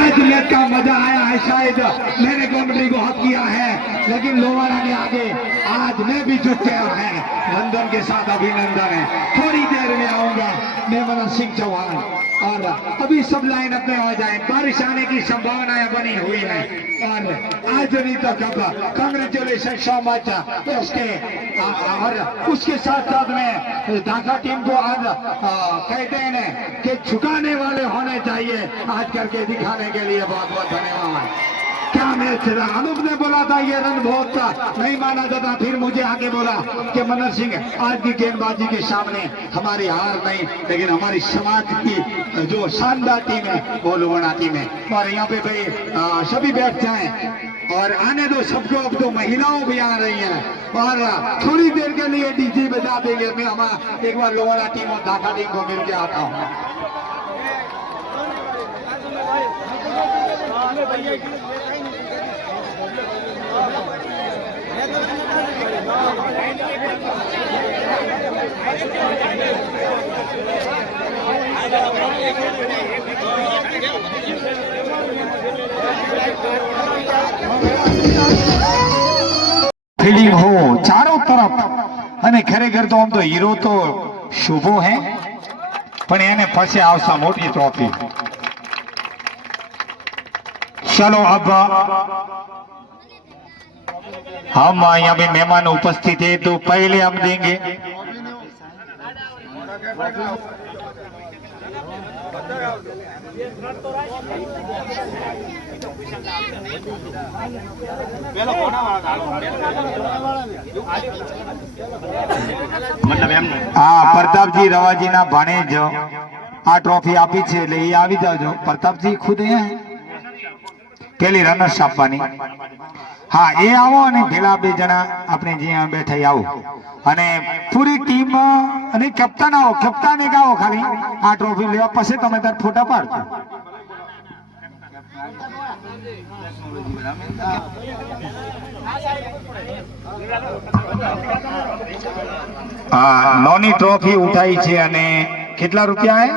आज मैच का मजा आया है। शायद मैंने कमेंट्री को हक किया है, लेकिन लोहारा के आगे आज मैं भी झुक गया है। लंदन के साथ अभिनंदन है। थोड़ी देर में आऊंगा मेमना सिंह चौहान, और अभी सब लाइन अपने हो जाए। बारिश आने की संभावनाएं बनी हुई है, और आज नहीं तो कब। Congratulation so much. और उसके साथ साथ में ढाका टीम को आज कहते हैं कि झुकाने वाले होने चाहिए, आज करके दिखाने के लिए बहुत बहुत धन्यवाद। क्या मैच था। अनूप ने बोला था ये रन बहुत था, नहीं माना जाता। फिर मुझे आगे बोला कि मनर सिंह आज की गेंदबाजी के सामने हमारी हार नहीं, लेकिन हमारी समाज की जो शानदार टीम है वो लोहारा टीम है। और यहाँ पे भाई सभी बैठ जाएं और आने दो सबको। अब तो महिलाओं भी आ रही हैं, और थोड़ी देर के लिए डीजे बजा देंगे। मैं हमारा एक बार लोहारा टीम और ढाका टीम को मिल के आता हूँ। फील्डिंग हो चारों तरफ, અને ખરેખર તો આમ તો હીરો તો શુભો હે, પણ એને પછી આવશે મોટી ટ્રોફી। चलो अब हम यहाँ पे मेहमान उपस्थित है, तो पहले हम देंगे प्रतापजी रवाजी ना भाणेज आ ट्रॉफी आपी छे, એટલે એ આવી જાજો। प्रतापजी खुद અહીંયા પેલી રનર્સ આપવાની। હા, એ આવો અને પેલા બે જણા આપણે જ્યાં બેઠા આવો, અને પૂરી ટીમ અને કેપ્ટન આવો। કેપ્ટન એક આવો, ખાલી આ ટ્રોફી લેવા પછી તમે તાર ફોટા પાડજો। હા, નોની ટ્રોફી ઉઠાઈ છે, અને કેટલા રૂપિયા હે?